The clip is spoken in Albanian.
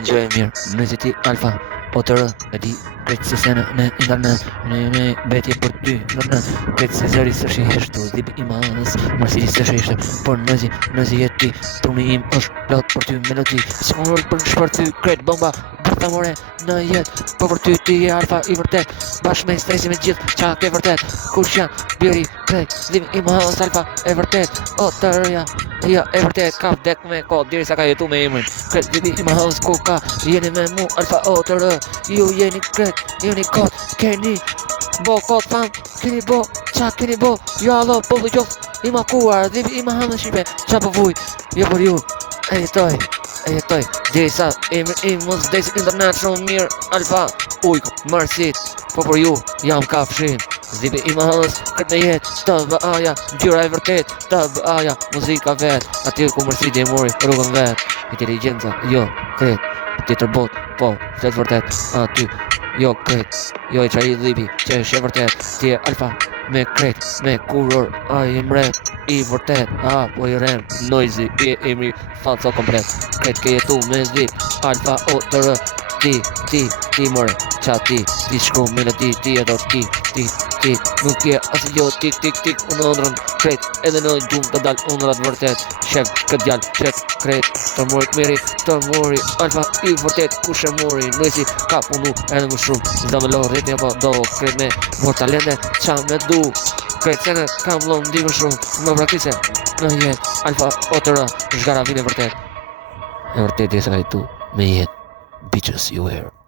Ngjoj mirë, nëse ti alfa o të rë, e di krejtë se sene në internet, në betje për ty, krejtë se zëri së shiheshtu, dhipi i madhës, mërsiri së shiheshtu, por nëzi jetë ti, truni im është plot për ty melodi, si më rëllë për shpërty, krejtë bomba, bërta more në jetë, po për ty ti e alfa i vërtet, bashkë me stresi me gjithë, qa ke vërtet, kush janë, bjeri, krejtë, dhipi i madhës alfa e vërtet, o të rëja, ja e vërtet, ka vdek me kod, diri sa ka jetu me imrin, krejtë dhipi i madhës ku ka, jeni me mu alfa o të rë, ju jeni krejtë, jeni kod, keni bo kod fam, keni bo, qa keni bo, jo allo, po vë qoftë, i makuar, dhipi i madhës shqipe, qa po vuj, jo për ju, e jetoj, diri sa im mos desi internet shumë mirë, alfa, ujk, mërësit, po për ju, jam kafshin, dhipi i madhës, këtë me jetë, të bëaja, gjyra e vërtet, të bëaja, muzika vetë, aty ku mërësit e mori, rrugën vetë, inteligenca, jo, kretë, tjetër bot, po, fletë vërtet, aty, jo kretë, jo e qaj i dhipi, që është e vërtet, ti e alfa, me kretë, me kuror, a i mret, i vërtet, po i rem, noisy, i emri, falso komplet, kretë ke jetu me dhip, alfa o të rë, ti mërë, qa ti shkru melodi, ti e do ti, nuk je asë jo, tik, unë ëndrën, kretë, edhe në gjumë të dalë ëndrat vërtet, shef, këtë djallë, shef, kretë, të mori, alfa, i vërtet, kush e mori, nëjsi, ka punu, edhe më shumë, zda me lo, rritja po, do, kretë me, mor talente, qa me du, kretë, sene, kam lo, ndi më shumë, më praktise, në jetë, alfa, o të rë, zhgara vine vërtet, e vërtet, jesa ka i tu, me jetë, bitches, you here.